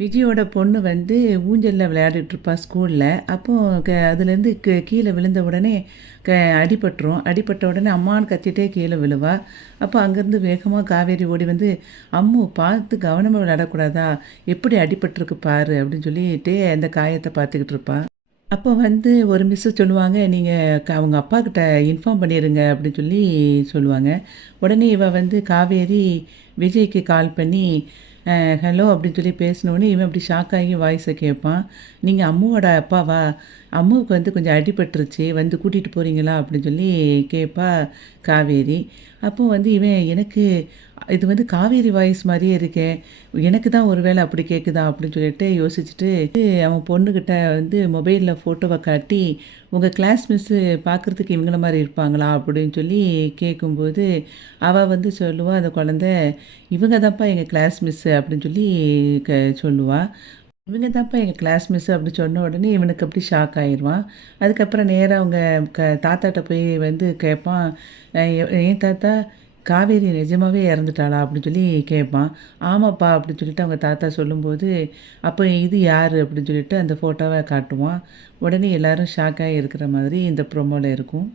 விஜயோட பொண்ணு வந்து ஊஞ்சல்ல விளையாடிட்டுருப்பா ஸ்கூல்ல. அப்போ அதுலேருந்து கீழ விழுந்த உடனே அடிபட்டுரும். அடிபட்ட உடனே அம்மான்னு கத்திட்டே கீழ விழுவா. அப்போ அங்கேருந்து வேகமா காவேரி ஓடி வந்து, "அம்மு பார்த்து கவனமா விளையாடக்கூடாதா? எப்படி அடிபட்டுருக்கு பாரு" அப்படின்னு சொல்லிட்டு அந்த காயத்த பார்த்துக்கிட்டு இருப்பா. அப்போ வந்து ஒரு மிஸ்ஸு சொல்லுவாங்க, "நீங்க அவங்க அப்பாகிட்ட இன்ஃபார்ம் பண்ணிருங்க" அப்படின்னு சொல்லி சொல்லுவாங்க. உடனே இவ வந்து காவேரி விஜய்க்கு கால் பண்ணி, ஹலோ அப்படின்னு சொல்லி பேசினோனே, இவன் அப்படி ஷாக் ஆகி வாய்ஸை கேட்பான். "நீங்க அம்முவோட அப்பாவா? அம்முவுக்கு வந்து கொஞ்சம் அடிபட்டுருச்சு. வந்து கூட்டிட்டு போறீங்களா?" அப்படின்னு சொல்லி கேட்பா காவேரி. அப்போ வந்து இவன், "எனக்கு இது வந்து காவேரி வாய்ஸ் மாரியே இருக்கே. எனக்கு தான் ஒரு வேளை அப்படி கேட்குதா?" அப்படின்னு சொல்லிட்டு யோசிச்சுட்டு, அவன் பொண்ணுகிட்ட வந்து மொபைல்ல ஃபோட்டோவ காட்டி, "உங்க கிளாஸ் மிஸ்ஸு பார்க்குறதுக்கு இவங்கள மாரி இருப்பாங்களா?" அப்படின்னு சொல்லி கேட்கும்போது, அவ வந்து சொல்லுவா அந்த குழந்தை, "இவங்க தான்ப்பா எங்க கிளாஸ் மிஸ்ஸு" அப்படின்னு சொல்லி க சொல்லுவா. "இவங்க தான்ப்பா எங்க கிளாஸ் மிஸ்ஸு" அப்படி சொன்ன உடனே இவனுக்கு அப்படி ஷாக் ஆயிருவான். அதுக்கப்புறம் நேரா அவங்க தாத்தாட்ட போய் வந்து கேட்பான். "ஏன் தாத்தா, காவேரி நிஜமாவே இறந்துட்டாளா?" அப்படின்னு சொல்லி கேட்பான். "ஆமாப்பா" அப்படின்னு சொல்லிட்டு அவங்க தாத்தா சொல்லும்போது, "அப்போ இது யாரு?" அப்படின்னு சொல்லிட்டு அந்த ஃபோட்டோவ காட்டுவான். உடனே எல்லாரும் ஷாக் ஆகி இருக்கிற மாதிரி இந்த ப்ரோமோல இருக்கும்.